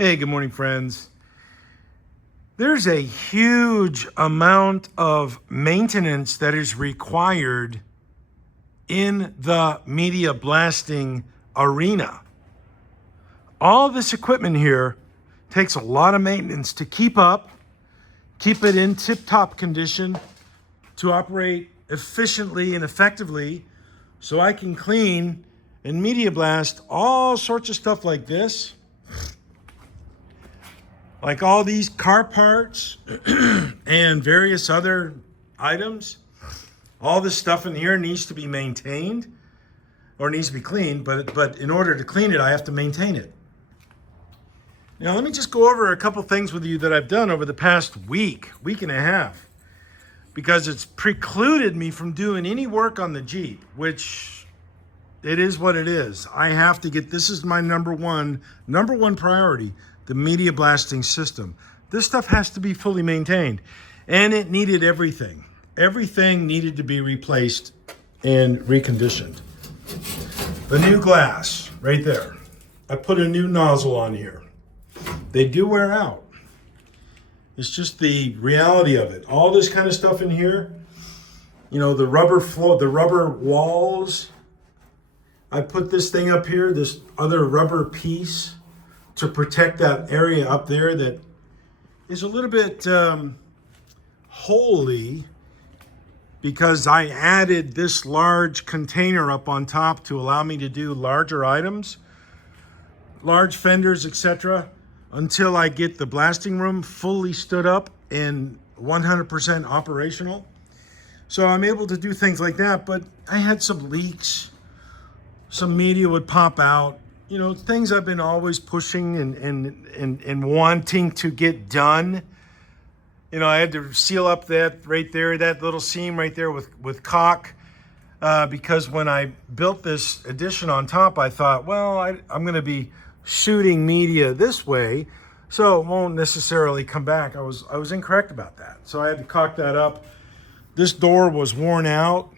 Hey, good morning, friends. There's a huge amount of maintenance that is required in the media blasting arena. All this equipment here takes a lot of maintenance to keep up, keep it in tip-top condition, to operate efficiently and effectively, so I can clean and media blast all sorts of stuff like this. Like all these car parts and various other items. All this stuff in here needs to be maintained or needs to be cleaned, but in order to clean it, I have to maintain it. Now, let me just go over a couple things with you that I've done over the past week and a half, because it's precluded me from doing any work on the Jeep, which it is what it is. I have to get, this is my number one priority, the media blasting system. This stuff has to be fully maintained, and it needed everything. Everything needed to be replaced and reconditioned. The new glass right there. I put a new nozzle on here. They do wear out. It's just the reality of it. All this kind of stuff in here, you know, the rubber floor, the rubber walls. I put this thing up here, this other rubber piece, to protect that area up there that is a little bit holy, because I added this large container up on top to allow me to do larger items, large fenders, etc., until I get the blasting room fully stood up and 100% operational. So I'm able to do things like that, but I had some leaks, some media would pop out, you know, things I've been always pushing and wanting to get done. You know, I had to seal up that right there, that little seam right there with caulk, because when I built this addition on top, I thought, well, I'm going to be shooting media this way, so it won't necessarily come back. I was incorrect about that. So I had to caulk that up. This door was worn out.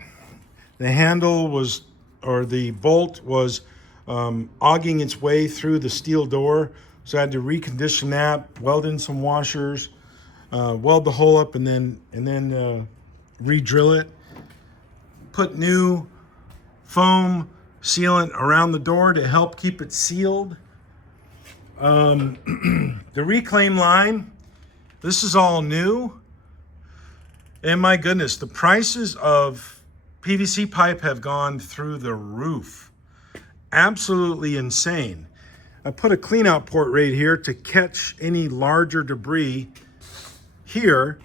The handle was, or the bolt was ogging its way through the steel door. So I had to recondition that, weld in some washers, weld the hole up, and then re-drill it. Put new foam sealant around the door to help keep it sealed. The reclaim line, this is all new. And my goodness, the prices of PVC pipe have gone through the roof. Absolutely insane. I put a clean out port right here to catch any larger debris here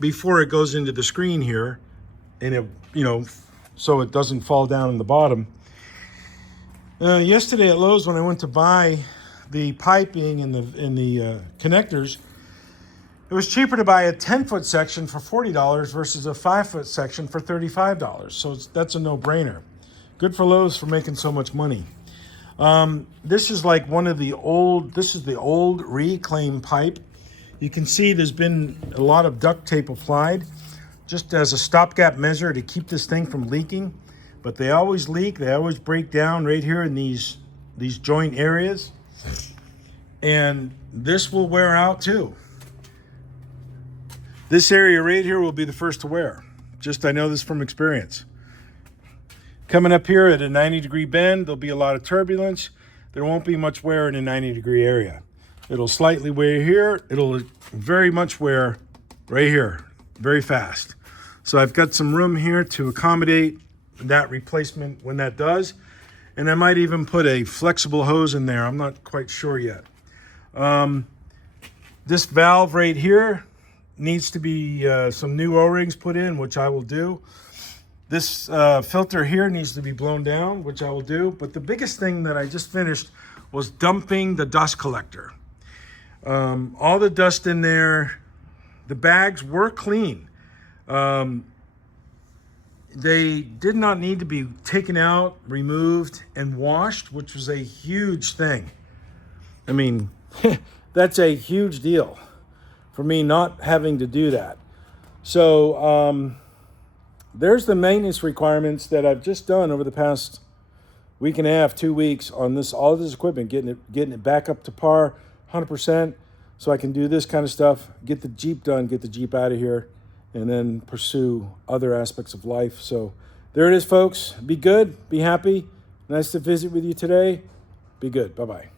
before it goes into the screen here, and it, you know, so it doesn't fall down in the bottom. Yesterday at Lowe's, when I went to buy the piping and the connectors, it was cheaper to buy a 10-foot section for $40 versus a 5-foot section for $35. So that's a no-brainer. Good for Lowe's for making so much money. This is like one of the old, this is the old reclaim pipe. You can see there's been a lot of duct tape applied just as a stopgap measure to keep this thing from leaking. But they always leak, they always break down right here in these joint areas. And this will wear out too. This area right here will be the first to wear. Just, I know this from experience. Coming up here at a 90-degree bend, there'll be a lot of turbulence. There won't be much wear in a 90-degree area. It'll slightly wear here. It'll very much wear right here, very fast. So I've got some room here to accommodate that replacement when that does. And I might even put a flexible hose in there. I'm not quite sure yet. This valve right here needs to be some new O-rings put in, which I will do. This filter here needs to be blown down, which I will do. But the biggest thing that I just finished was dumping the dust collector. All the dust in there, the bags were clean. They did not need to be taken out, removed, and washed, which was a huge thing. I mean, that's a huge deal for me not having to do that. So there's the maintenance requirements that I've just done over the past week and a half, 2 weeks on this, all this equipment, getting it back up to par, 100%, so I can do this kind of stuff, get the Jeep done, get the Jeep out of here, and then pursue other aspects of life. So there it is, folks. Be good, be happy. Nice to visit with you today. Be good. Bye-bye.